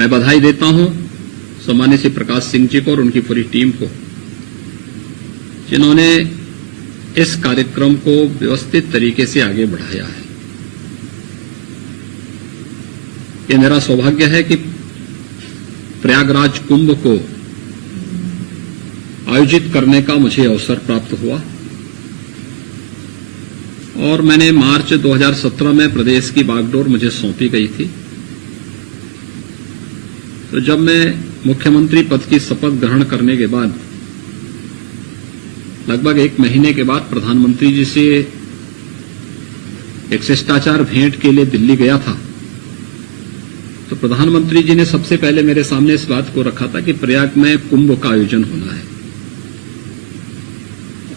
मैं बधाई देता हूं सम्मानित श्री प्रकाश सिंह जी को और उनकी पूरी टीम को, जिन्होंने इस कार्यक्रम को व्यवस्थित तरीके से आगे बढ़ाया है। ये मेरा सौभाग्य है कि प्रयागराज कुंभ को आयोजित करने का मुझे अवसर प्राप्त हुआ और मैंने मार्च 2017 में प्रदेश की बागडोर मुझे सौंपी गई थी। तो जब मैं मुख्यमंत्री पद की शपथ ग्रहण करने के बाद लगभग 1 महीने के बाद प्रधानमंत्री जी से एक शिष्टाचार भेंट के लिए दिल्ली गया था, तो प्रधानमंत्री जी ने सबसे पहले मेरे सामने इस बात को रखा था कि प्रयाग में कुंभ का आयोजन होना है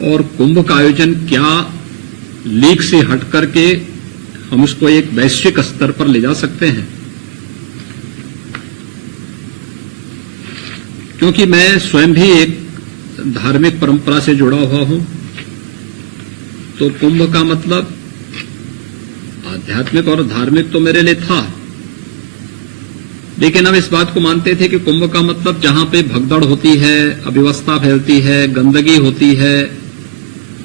और कुंभ का आयोजन क्या लीग से हट करके हम उसको एक वैश्विक स्तर पर ले जा सकते हैं। क्योंकि मैं स्वयं भी एक धार्मिक परंपरा से जुड़ा हुआ हूं, तो कुंभ का मतलब आध्यात्मिक और धार्मिक तो मेरे लिए था, लेकिन हम इस बात को मानते थे कि कुंभ का मतलब जहां पे भगदड़ होती है, अव्यवस्था फैलती है, गंदगी होती है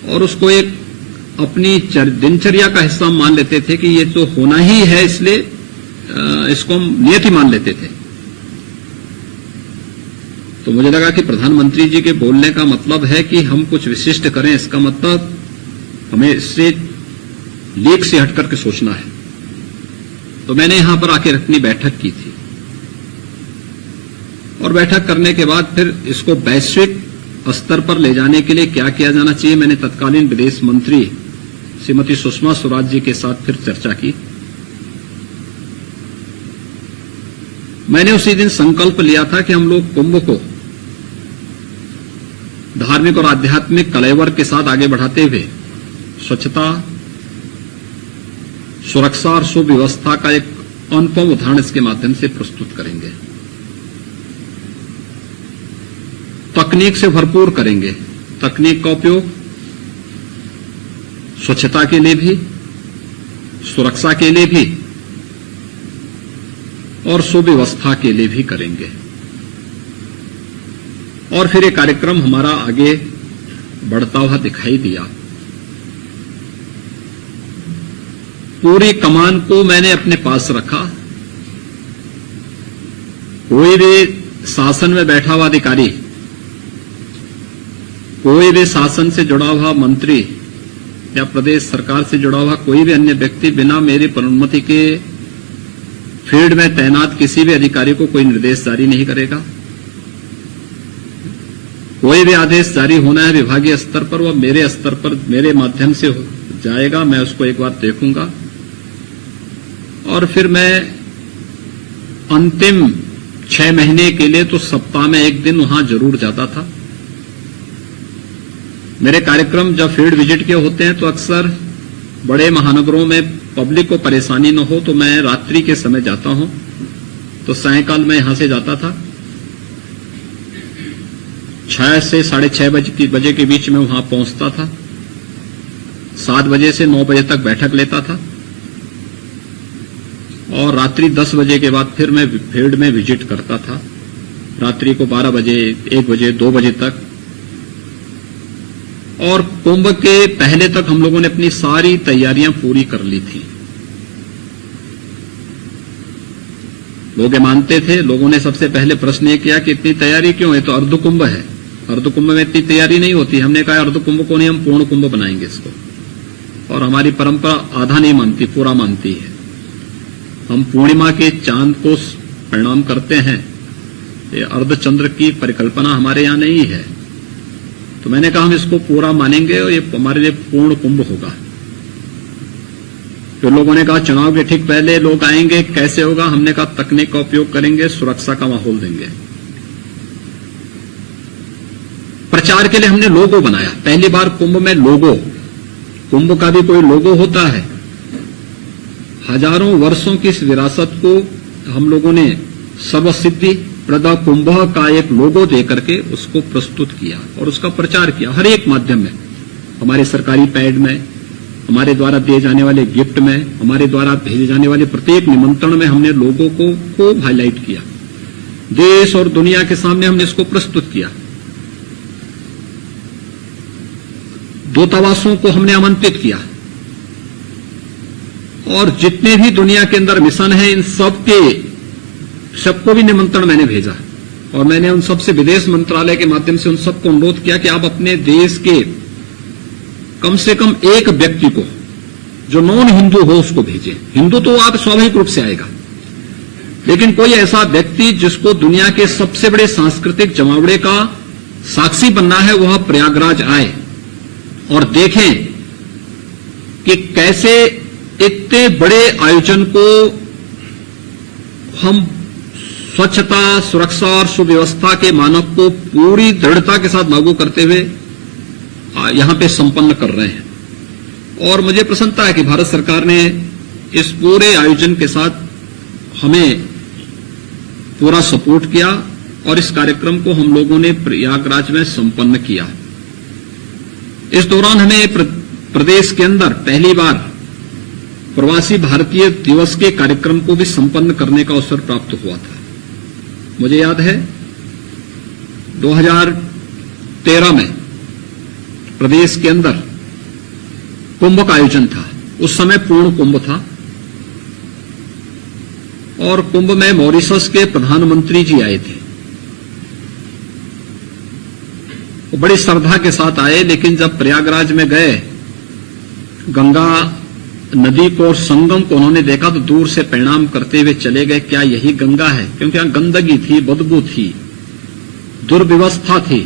और उसको एक अपनी दिनचर्या का हिस्सा मान लेते थे कि ये तो होना ही है, इसलिए इसको हम नियति मान लेते थे। तो मुझे लगा कि प्रधानमंत्री जी के बोलने का मतलब है कि हम कुछ विशिष्ट करें, इसका मतलब हमें इससे लीग से हट करके सोचना है। तो मैंने यहां पर आकर अपनी बैठक की थी और बैठक करने के बाद फिर इसको वैश्विक स्तर पर ले जाने के लिए क्या किया जाना चाहिए, मैंने तत्कालीन विदेश मंत्री श्रीमती सुषमा स्वराज जी के साथ फिर चर्चा की। मैंने उसी दिन संकल्प लिया था कि हम लोग कुंभ को धार्मिक और आध्यात्मिक कलेवर के साथ आगे बढ़ाते हुए स्वच्छता, सुरक्षा और सुव्यवस्था का एक अनुपम उदाहरण इसके माध्यम से प्रस्तुत करेंगे। तकनीक से भरपूर करेंगे, तकनीक का उपयोग स्वच्छता के लिए भी, सुरक्षा के लिए भी और सुव्यवस्था के लिए भी करेंगे। और फिर ये कार्यक्रम हमारा आगे बढ़ता हुआ दिखाई दिया। पूरी कमान को मैंने अपने पास रखा। कोई भी शासन में बैठा हुआ अधिकारी, कोई भी शासन से जुड़ा हुआ मंत्री या प्रदेश सरकार से जुड़ा हुआ कोई भी अन्य व्यक्ति बिना मेरी अनुमति के फील्ड में तैनात किसी भी अधिकारी को कोई निर्देश जारी नहीं करेगा। कोई भी आदेश जारी होना है विभागीय स्तर पर, वह मेरे स्तर पर मेरे माध्यम से जाएगा। मैं उसको एक बार देखूंगा और फिर मैं अंतिम 6 महीने के लिए तो सप्ताह में 1 दिन वहां जरूर जाता था। मेरे कार्यक्रम जब फील्ड विजिट के होते हैं तो अक्सर बड़े महानगरों में पब्लिक को परेशानी न हो तो मैं रात्रि के समय जाता हूं। तो सायंकाल में यहां से जाता था, 6 से 6:30 बजे के बीच में वहां पहुंचता था। 7 बजे से 9 बजे तक बैठक लेता था और रात्रि 10 बजे के बाद फिर मैं फील्ड में विजिट करता था, रात्रि को 12 बजे, 1 बजे, 2 बजे तक। और कुंभ के पहले तक हम लोगों ने अपनी सारी तैयारियां पूरी कर ली थी। लोग ये मानते थे, लोगों ने सबसे पहले प्रश्न ये किया कि इतनी तैयारी क्यों है, तो अर्ध कुंभ है, अर्ध कुंभ में इतनी तैयारी नहीं होती। हमने कहा अर्ध कुंभ को नहीं, हम पूर्ण कुंभ बनाएंगे इसको। और हमारी परंपरा आधा नहीं मानती, पूरा मानती है। हम पूर्णिमा के चांद को प्रणाम करते हैं, ये अर्धचंद्र की परिकल्पना हमारे यहां नहीं है। तो मैंने कहा हम इसको पूरा मानेंगे और ये हमारे लिए पूर्ण कुंभ होगा। फिर लोगों ने कहा चुनाव के ठीक पहले लोग आएंगे, कैसे होगा? हमने कहा तकनीक का उपयोग करेंगे, सुरक्षा का माहौल देंगे। प्रचार के लिए हमने लोगो बनाया, पहली बार कुंभ में लोगो। कुंभ का भी कोई लोगो होता है। हजारों वर्षों की इस विरासत को हम लोगों ने सर्वसिद्धि प्रदा कुंभ का एक लोगो देकर के उसको प्रस्तुत किया और उसका प्रचार किया हर एक माध्यम में, हमारे सरकारी पैड में, हमारे द्वारा दिए जाने वाले गिफ्ट में, हमारे द्वारा भेजे जाने वाले प्रत्येक निमंत्रण में हमने लोगों को खूब हाईलाइट किया। देश और दुनिया के सामने हमने इसको प्रस्तुत किया। दूतावासों को हमने आमंत्रित किया और जितने भी दुनिया के अंदर मिशन हैं इन सबको भी निमंत्रण मैंने भेजा और मैंने उन सबसे विदेश मंत्रालय के माध्यम से उन सबको अनुरोध किया कि आप अपने देश के कम से कम एक व्यक्ति को जो नॉन हिंदू हो उसको भेजें। हिंदू तो आप स्वाभाविक रूप से आएगा, लेकिन कोई ऐसा व्यक्ति जिसको दुनिया के सबसे बड़े सांस्कृतिक जमावड़े का साक्षी बनना है वह प्रयागराज आए और देखें कि कैसे इतने बड़े आयोजन को हम स्वच्छता, सुरक्षा और सुव्यवस्था के मानक को पूरी दृढ़ता के साथ लागू करते हुए यहां पे संपन्न कर रहे हैं। और मुझे प्रसन्नता है कि भारत सरकार ने इस पूरे आयोजन के साथ हमें पूरा सपोर्ट किया और इस कार्यक्रम को हम लोगों ने प्रयागराज में संपन्न किया। इस दौरान हमें प्रदेश के अंदर पहली बार प्रवासी भारतीय दिवस के कार्यक्रम को भी संपन्न करने का अवसर प्राप्त हुआ था। मुझे याद है 2013 में प्रदेश के अंदर कुंभ का आयोजन था। उस समय पूर्ण कुंभ था और कुंभ में मॉरिशस के प्रधानमंत्री जी आए थे। वो बड़ी श्रद्धा के साथ आए, लेकिन जब प्रयागराज में गए गंगा नदी को और संगम को उन्होंने देखा तो दूर से प्रणाम करते हुए चले गए। क्या यही गंगा है? क्योंकि यहां गंदगी थी, बदबू थी, दुर्व्यवस्था थी।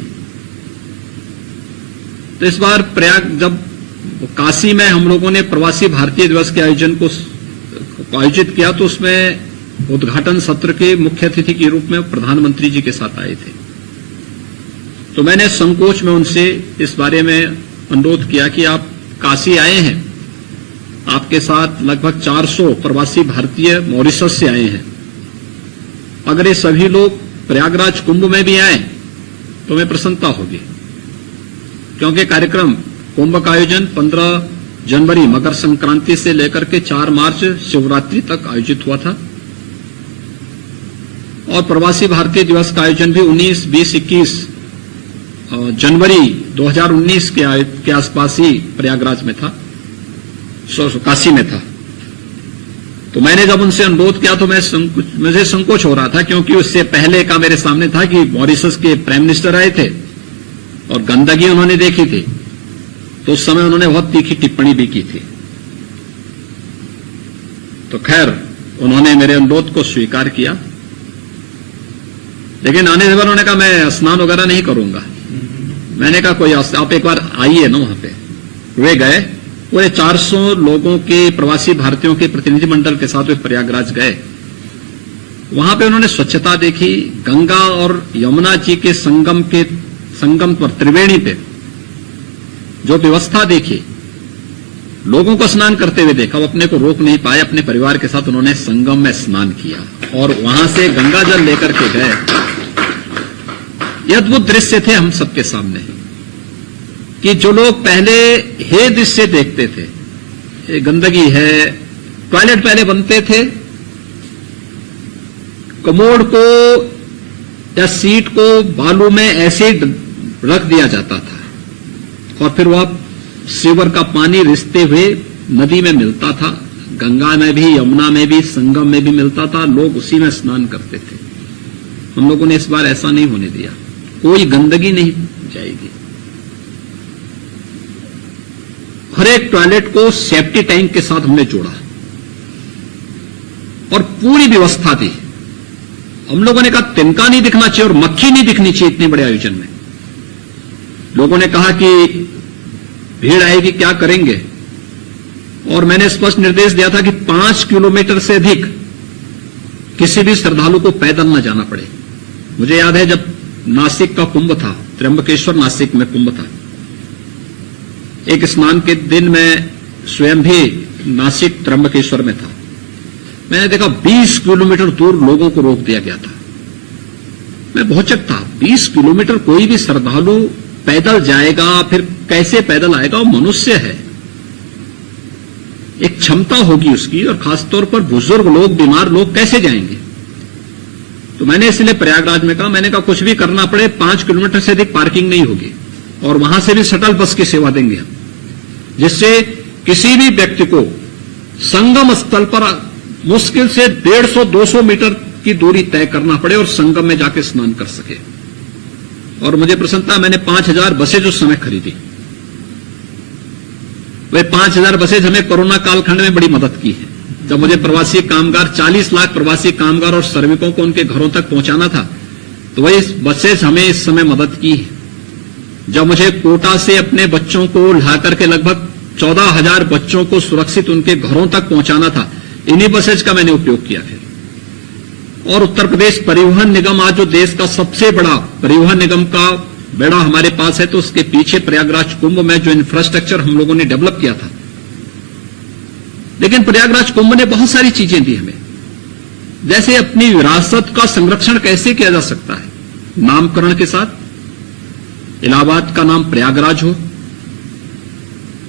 तो इस बार जब काशी में हम लोगों ने प्रवासी भारतीय दिवस के आयोजन को आयोजित किया तो उसमें उद्घाटन सत्र के मुख्य अतिथि के रूप में प्रधानमंत्री जी के साथ आए थे। तो मैंने संकोच में उनसे इस बारे में अनुरोध किया कि आप काशी आए हैं, आपके साथ लगभग 400 प्रवासी भारतीय मॉरिशस से आए हैं, अगर ये सभी लोग प्रयागराज कुंभ में भी आए तो हमें प्रसन्नता होगी। क्योंकि कार्यक्रम कुंभ का आयोजन 15 जनवरी मकर संक्रांति से लेकर के 4 मार्च शिवरात्रि तक आयोजित हुआ था और प्रवासी भारतीय दिवस का आयोजन भी 19, 20, 21 जनवरी 2019 के आसपास ही प्रयागराज में था, काशी में था। तो मैंने जब उनसे अनुरोध किया तो मुझे संकोच हो रहा था, क्योंकि उससे पहले का मेरे सामने था कि मॉरिशस के प्राइम मिनिस्टर आए थे और गंदगी उन्होंने देखी थी, तो उस समय उन्होंने बहुत तीखी टिप्पणी भी की थी। तो खैर उन्होंने मेरे अनुरोध को स्वीकार किया, लेकिन आने से उन्होंने कहा मैं स्नान वगैरह नहीं करूंगा। मैंने कहा कोई आप एक बार आइए ना वहां पे। वे गए, पूरे 400 लोगों के प्रवासी भारतीयों के प्रतिनिधिमंडल के साथ वे प्रयागराज गए। वहां पे उन्होंने स्वच्छता देखी, गंगा और यमुना जी के संगम पर त्रिवेणी पे जो व्यवस्था देखी, लोगों को स्नान करते हुए देखा, वो अपने को रोक नहीं पाए। अपने परिवार के साथ उन्होंने संगम में स्नान किया और वहां से गंगा जल लेकर के गए। ये अद्भुत दृश्य थे हम सबके सामने कि जो लोग पहले हे दृश्य देखते थे, ये गंदगी है, टॉयलेट पहले बनते थे, कमोड को या सीट को बालू में ऐसे रख दिया जाता था और फिर वह सीवर का पानी रिसते हुए नदी में मिलता था, गंगा में भी, यमुना में भी, संगम में भी मिलता था। लोग उसी में स्नान करते थे। हम लोगों ने इस बार ऐसा नहीं होने दिया, कोई गंदगी नहीं जाएगी। हर एक टॉयलेट को सेफ्टी टैंक के साथ हमने जोड़ा और पूरी व्यवस्था दी। हम लोगों ने कहा तिनका नहीं दिखना चाहिए और मक्खी नहीं दिखनी चाहिए इतने बड़े आयोजन में। लोगों ने कहा कि भीड़ आएगी, क्या करेंगे? और मैंने स्पष्ट निर्देश दिया था कि 5 किलोमीटर से अधिक किसी भी श्रद्धालु को पैदल न जाना पड़े। मुझे याद है जब नासिक का कुंभ था, त्र्यंबकेश्वर नासिक में कुंभ था, एक स्नान के दिन मैं स्वयं भी नासिक त्र्यंबकेश्वर में था। मैंने देखा 20 किलोमीटर दूर लोगों को रोक दिया गया था। मैं बहुत चकित था, 20 किलोमीटर कोई भी श्रद्धालु पैदल जाएगा, फिर कैसे पैदल आएगा? वो मनुष्य है, एक क्षमता होगी उसकी, और खासतौर पर बुजुर्ग लोग, बीमार लोग कैसे जाएंगे? तो मैंने इसलिए प्रयागराज में कहा, मैंने कहा कुछ भी करना पड़े 5 किलोमीटर से अधिक पार्किंग नहीं होगी और वहां से भी शटल बस की सेवा देंगे हम, जिससे किसी भी व्यक्ति को संगम स्थल पर मुश्किल से 150-200 मीटर की दूरी तय करना पड़े और संगम में जाके स्नान कर सके। और मुझे प्रसन्नता, मैंने 5000 बसेज उस समय खरीदी। वे 5000 बसेज हमें कोरोना कालखंड में बड़ी मदद की है। जब मुझे प्रवासी कामगार 40 लाख प्रवासी कामगार और श्रमिकों को उनके घरों तक पहुंचाना था, तो वही बसेज हमें इस समय मदद की है। जब मुझे कोटा से अपने बच्चों को लाकर के लगभग 14,000 बच्चों को सुरक्षित उनके घरों तक पहुंचाना था, इन्हीं बसेज का मैंने उपयोग किया फिर। और उत्तर प्रदेश परिवहन निगम आज जो देश का सबसे बड़ा परिवहन निगम का बेड़ा हमारे पास है, तो उसके पीछे प्रयागराज कुंभ में जो इंफ्रास्ट्रक्चर हम लोगों ने डेवलप किया था। लेकिन प्रयागराज कुंभ ने बहुत सारी चीजें दी हमें, जैसे अपनी विरासत का संरक्षण कैसे किया जा सकता है। नामकरण के साथ इलाहाबाद का नाम प्रयागराज हो।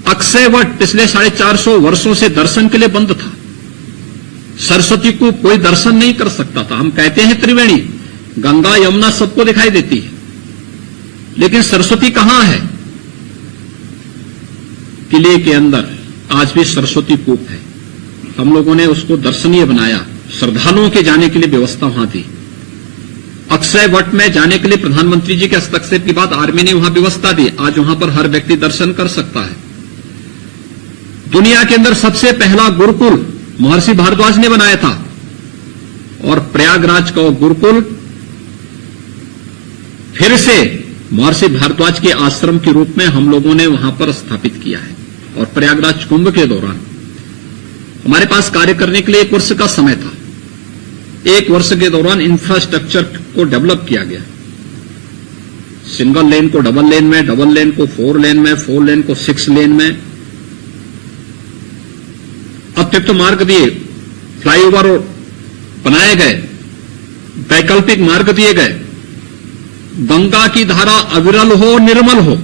अक्षय वट पिछले 450 वर्षों से दर्शन के लिए बंद था। सरस्वती को कोई दर्शन नहीं कर सकता था। हम कहते हैं त्रिवेणी, गंगा यमुना सबको दिखाई देती है, लेकिन सरस्वती कहां है? किले के अंदर आज भी सरस्वती कूप है। हम लोगों ने उसको दर्शनीय बनाया, श्रद्धालुओं के जाने के लिए व्यवस्था वहां थी। अक्षय वट में जाने के लिए प्रधानमंत्री जी के हस्तक्षेप के बाद आर्मी ने वहां व्यवस्था दी। आज वहां पर हर व्यक्ति दर्शन कर सकता है। दुनिया के अंदर सबसे पहला गुरुकुल महर्षि भारद्वाज ने बनाया था और प्रयागराज का गुरुकुल फिर से महर्षि भारद्वाज के आश्रम के रूप में हम लोगों ने वहां पर स्थापित किया है। और प्रयागराज कुंभ के दौरान हमारे पास कार्य करने के लिए 1 वर्ष का समय था। 1 वर्ष के दौरान इंफ्रास्ट्रक्चर को डेवलप किया गया। सिंगल लेन को डबल लेन में, डबल लेन को 4 लेन में, 4 लेन को 6 लेन में, अतिरिक्त मार्ग दिए, फ्लाईओवर बनाए गए, वैकल्पिक मार्ग दिए गए, गंगा की धारा अविरल हो, निर्मल हो।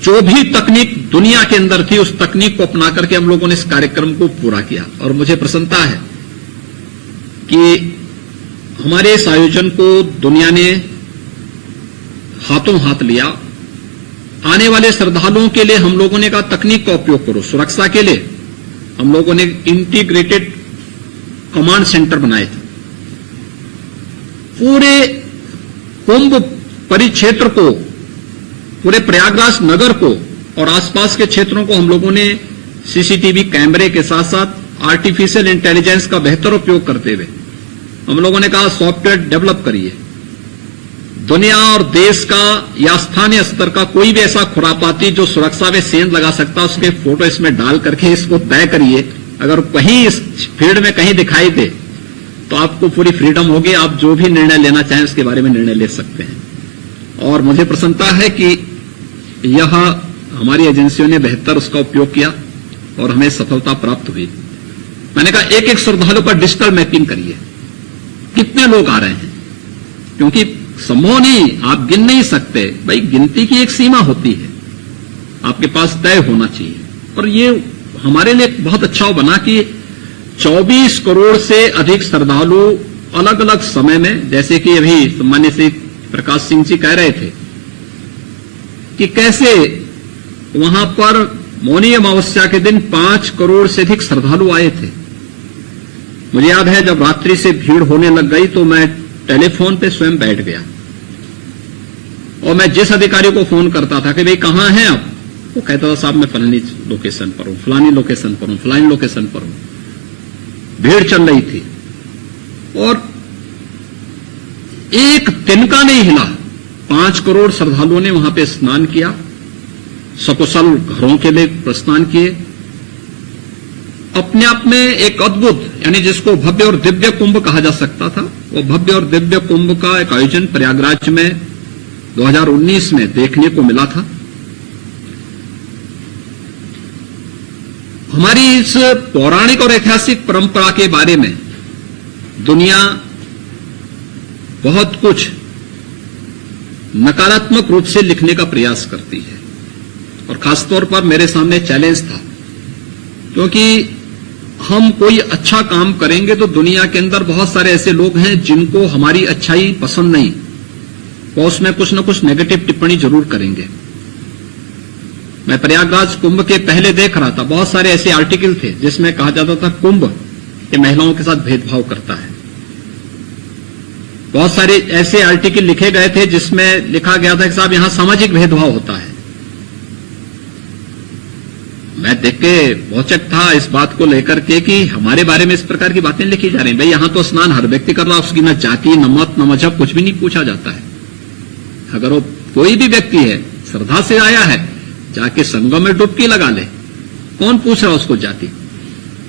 जो भी तकनीक दुनिया के अंदर थी, उस तकनीक को अपना करके हम लोगों ने इस कार्यक्रम को पूरा किया। और मुझे प्रसन्नता है कि हमारे इस आयोजन को दुनिया ने हाथों हाथ लिया। आने वाले श्रद्धालुओं के लिए हम लोगों ने कहा तकनीक का उपयोग करो। सुरक्षा के लिए हम लोगों ने इंटीग्रेटेड कमांड सेंटर बनाए थे। पूरे कुंभ परिक्षेत्र को, पूरे प्रयागराज नगर को और आसपास के क्षेत्रों को हम लोगों ने सीसीटीवी कैमरे के साथ साथ आर्टिफिशियल इंटेलिजेंस का बेहतर उपयोग करते हुए हम लोगों ने कहा सॉफ्टवेयर डेवलप करिए। दुनिया और देश का या स्थानीय स्तर का कोई भी ऐसा खुरापाती जो सुरक्षा में सेंध लगा सकता, उसके फोटो इसमें डाल करके इसको तय करिए। अगर कहीं इस फील्ड में कहीं दिखाई दे तो आपको पूरी फ्रीडम होगी, आप जो भी निर्णय लेना चाहें उसके बारे में निर्णय ले सकते हैं। और मुझे प्रसन्नता है कि यह हमारी एजेंसियों ने बेहतर उसका उपयोग किया और हमें सफलता प्राप्त हुई। मैंने कहा एक एक श्रद्धालु का डिजिटल मैपिंग करिए, कितने लोग आ रहे हैं, क्योंकि संभव नहीं, आप गिन नहीं सकते भाई, गिनती की एक सीमा होती है, आपके पास तय होना चाहिए। और ये हमारे लिए बहुत अच्छा बना कि 24 करोड़ से अधिक श्रद्धालु अलग अलग समय में, जैसे कि अभी सम्मान्य श्री प्रकाश सिंह जी कह रहे थे कि कैसे वहां पर मौनी अमावस्या के दिन 5 करोड़ से अधिक श्रद्धालु आए थे। मुझे याद है जब रात्रि से भीड़ होने लग गई तो मैं टेलीफोन पे स्वयं बैठ गया और मैं जिस अधिकारी को फोन करता था कि भाई कहां हैं आप, वो कहता था साहब मैं फलानी लोकेशन पर हूं, फलानी लोकेशन पर हूं, फलानी लोकेशन पर हूं। भीड़ चल रही थी और एक तिनका नहीं हिला। 5 करोड़ श्रद्धालुओं ने वहां पे स्नान किया, सकुशल घरों के लिए प्रस्थान किए। अपने आप में एक अद्भुत, यानी जिसको भव्य और दिव्य कुंभ कहा जा सकता था, वो भव्य और दिव्य कुंभ का एक आयोजन प्रयागराज में 2019 में देखने को मिला था। हमारी इस पौराणिक और ऐतिहासिक परंपरा के बारे में दुनिया बहुत कुछ नकारात्मक रूप से लिखने का प्रयास करती है, और खासतौर पर मेरे सामने चैलेंज था, क्योंकि हम कोई अच्छा काम करेंगे तो दुनिया के अंदर बहुत सारे ऐसे लोग हैं जिनको हमारी अच्छाई पसंद नहीं, वो उसमें कुछ न कुछ नेगेटिव टिप्पणी जरूर करेंगे। मैं प्रयागराज कुंभ के पहले देख रहा था, बहुत सारे ऐसे आर्टिकल थे जिसमें कहा जाता था कुंभ ये महिलाओं के साथ भेदभाव करता है। बहुत सारे ऐसे आर्टिकल लिखे गए थे जिसमें लिखा गया था कि साहब यहां सामाजिक भेदभाव होता है। मैं देख के भौचक था इस बात को लेकर के कि हमारे बारे में इस प्रकार की बातें लिखी जा रही हैं। भाई यहां तो स्नान हर व्यक्ति कर रहा है, उसकी न जाति न मत न मजहब कुछ भी नहीं पूछा जाता है। अगर वो कोई भी व्यक्ति है श्रद्धा से आया है, जाके संगम में डुबकी लगा ले, कौन पूछ रहा है उसको जाति,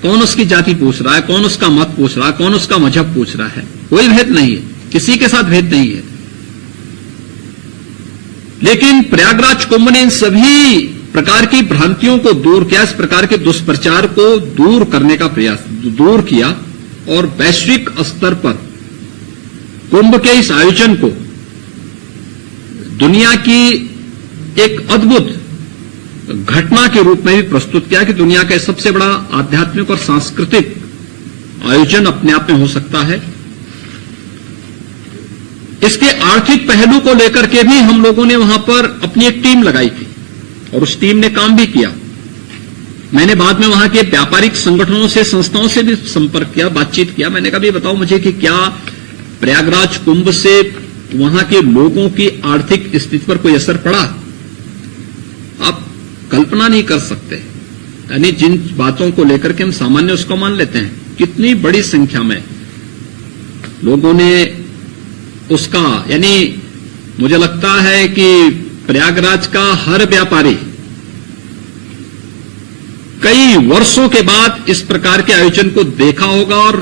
कौन उसकी जाति पूछ रहा है, कौन उसका मत पूछ रहा है, कौन उसका मजहब पूछ रहा है। कोई भेद नहीं है, किसी के साथ भेद नहीं है। लेकिन प्रयागराज कुंभ ने इन सभी प्रकार की भ्रांतियों को दूर किया, इस प्रकार के दुष्प्रचार को दूर करने का प्रयास दूर किया और वैश्विक स्तर पर कुंभ के इस आयोजन को दुनिया की एक अद्भुत घटना के रूप में भी प्रस्तुत किया कि दुनिया का सबसे बड़ा आध्यात्मिक और सांस्कृतिक आयोजन अपने आप में हो सकता है। इसके आर्थिक पहलू को लेकर के भी हम लोगों ने वहां पर अपनी एक टीम लगाई थी और उस टीम ने काम भी किया। मैंने बाद में वहां के व्यापारिक संगठनों से, संस्थाओं से भी संपर्क किया, बातचीत किया। मैंने कहा भी बताओ मुझे कि क्या प्रयागराज कुंभ से वहां के लोगों की आर्थिक स्थिति पर कोई असर पड़ा? आप कल्पना नहीं कर सकते, यानी जिन बातों को लेकर के हम सामान्य उसको मान लेते हैं, कितनी बड़ी संख्या में लोगों ने उसका, यानी मुझे लगता है कि प्रयागराज का हर व्यापारी कई वर्षों के बाद इस प्रकार के आयोजन को देखा होगा और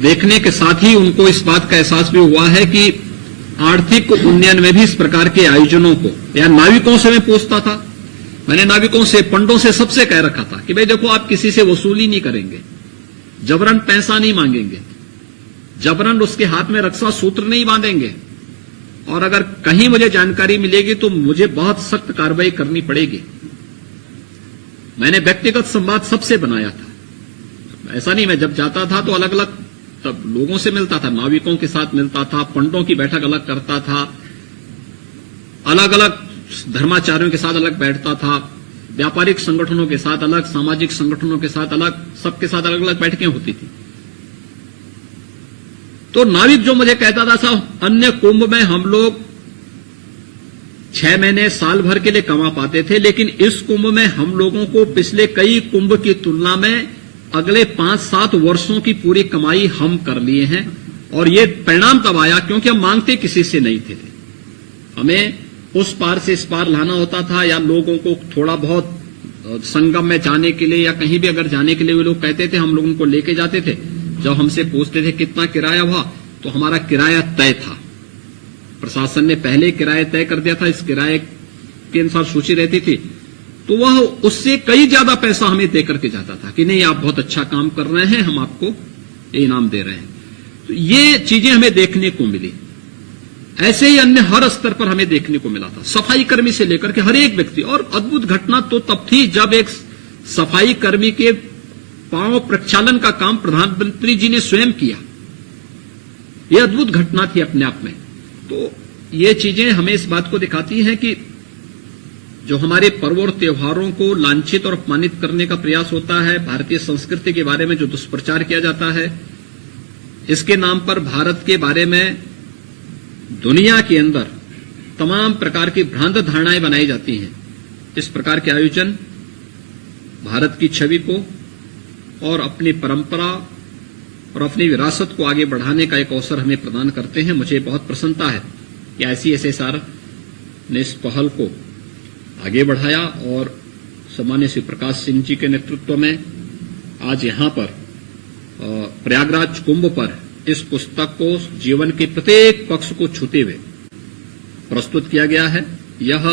देखने के साथ ही उनको इस बात का एहसास भी हुआ है कि आर्थिक उन्नयन में भी इस प्रकार के आयोजनों को, या नाविकों से मैं पूछता था, मैंने नाविकों से, पंडों से, सबसे कह रखा था कि भाई देखो आप किसी से वसूली नहीं करेंगे, जबरन पैसा नहीं मांगेंगे, जबरन उसके हाथ में रक्षा सूत्र नहीं बांधेंगे, और अगर कहीं मुझे जानकारी मिलेगी तो मुझे बहुत सख्त कार्रवाई करनी पड़ेगी। मैंने व्यक्तिगत संवाद सबसे बनाया था। ऐसा नहीं, मैं जब जाता था तो अलग अलग तब लोगों से मिलता था, नाविकों के साथ मिलता था, पंडों की बैठक अलग करता था, अलग अलग धर्माचार्यों के साथ अलग बैठता था, व्यापारिक संगठनों के साथ अलग, सामाजिक संगठनों के साथ अलग, सबके साथ अलग अलग बैठकें होती थी। तो नाविक जो मुझे कहता था साहब अन्य कुंभ में हम लोग 6 महीने साल भर के लिए कमा पाते थे, लेकिन इस कुंभ में हम लोगों को पिछले कई कुंभ की तुलना में अगले 5-7 वर्षों की पूरी कमाई हम कर लिए हैं। और ये परिणाम तब आया क्योंकि हम मांगते किसी से नहीं थे, हमें उस पार से इस पार लाना होता था, या लोगों को थोड़ा बहुत संगम में जाने के लिए या कहीं भी अगर जाने के लिए वे लोग कहते थे, हम लोग उनको लेके जाते थे। जब हमसे पूछते थे कितना किराया हुआ, तो हमारा किराया तय था, प्रशासन ने पहले किराया तय कर दिया था, इस किराए के अनुसार सूची रहती थी, तो वह उससे कई ज्यादा पैसा हमें दे करके जाता था कि नहीं आप बहुत अच्छा काम कर रहे हैं, हम आपको ये इनाम दे रहे हैं। तो ये चीजें हमें देखने को मिली। ऐसे ही अन्य हर स्तर पर हमें देखने को मिला था, सफाई कर्मी से लेकर के हर एक व्यक्ति। और अद्भुत घटना तो तब थी जब एक सफाई कर्मी के पांव प्रक्षालन का काम प्रधानमंत्री जी ने स्वयं किया। यह अद्भुत घटना थी अपने आप में। तो ये चीजें हमें इस बात को दिखाती हैं कि जो हमारे पर्व और त्योहारों को लांछित और अपमानित करने का प्रयास होता है, भारतीय संस्कृति के बारे में जो दुष्प्रचार किया जाता है, इसके नाम पर भारत के बारे में दुनिया के अंदर तमाम प्रकार की भ्रांत धारणाएं बनाई जाती हैं। इस प्रकार के आयोजन भारत की छवि को और अपनी परंपरा और अपनी विरासत को आगे बढ़ाने का एक अवसर हमें प्रदान करते हैं। मुझे बहुत प्रसन्नता है कि ICSSR ने इस पहल को आगे बढ़ाया और सम्माननीय श्री प्रकाश सिंह जी के नेतृत्व में आज यहां पर प्रयागराज कुंभ पर इस पुस्तक को जीवन के प्रत्येक पक्ष को छूते हुए प्रस्तुत किया गया है। यह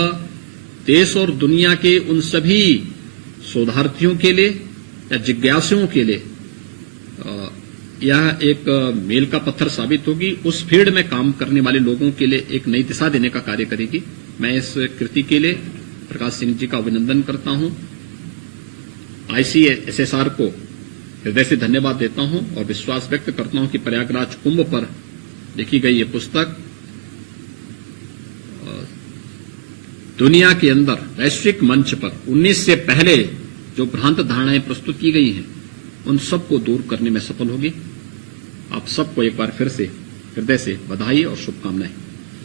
देश और दुनिया के उन सभी शोधार्थियों के लिए या जिज्ञासुओं के लिए यह एक मील का पत्थर साबित होगी। उस फील्ड में काम करने वाले लोगों के लिए एक नई दिशा देने का कार्य करेगी। मैं इस कृति के लिए प्रकाश सिंह जी का अभिनंदन करता हूं। ICSSR को हृदय से धन्यवाद देता हूं और विश्वास व्यक्त करता हूं कि प्रयागराज कुंभ पर लिखी गई ये पुस्तक दुनिया के अंदर वैश्विक मंच पर 19 से पहले जो भ्रांत धारणाएं प्रस्तुत की गई हैं उन सबको दूर करने में सफल होगी। आप सबको एक बार फिर से हृदय से बधाई और शुभकामनाएं।